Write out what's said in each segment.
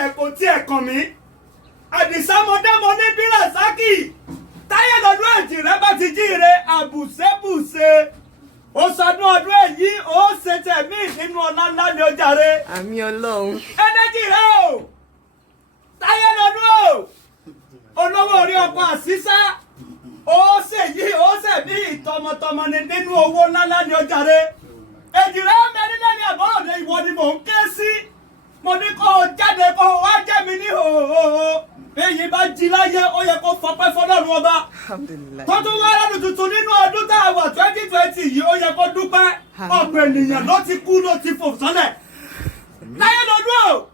rẹ̀ kò tiẹ̀ kàn mí àdìsámọ́dámọ́ ní bíràsákì táyé lọ́dún èjì rẹ̀ bá ti jíire àbùsẹ́bùsẹ́ ó sọdún ọdún èyí ó ṣe tẹ̀mí nínú ọlá ńlá ni ó jàre. àmín Ọlọ́run. ẹnẹ́jì rẹ o táyé lọ́dún o olówó orí ọkọ̀ àṣìṣá ó ṣèyí ó ṣẹ̀mí tọmọtọmọ ni nínú owó ńláńlá ni ó jàre. èjì rẹ mẹ́rin lẹ́ni àbọ̀rọ̀ ni ìwọ ni mò ń ké sí mo ní kó o jáde kó o wá jẹ́ mi ní hòhòhò èyí bá jí láyé ó yẹ kó fọpẹ́ fọlọ́run ọba tó tún wá lọ́dún tuntun nínú ọdún tá a wà 2020 yìí ó yẹ kó dúpẹ́ ọ̀pọ̀ ènìyàn ló ti kú ló ti fò sọ́lẹ̀ láyé lọ́dún o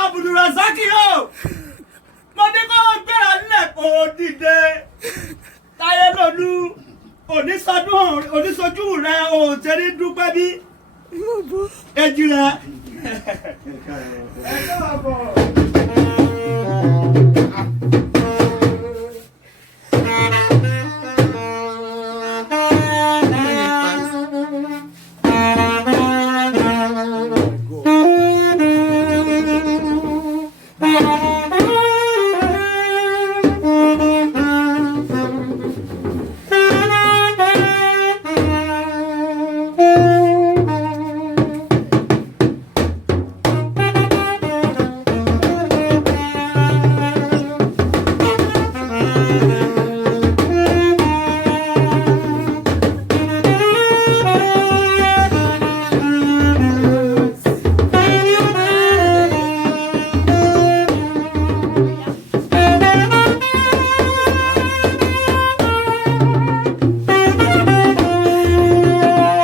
Abdulrasaki o mo ní kó o gbéra nílẹ̀ kó o dìde láyé lọ́dún oníṣojú rẹ ò tẹ́rí dúpẹ́ bí èjì rẹ ẹ káàbọ̀.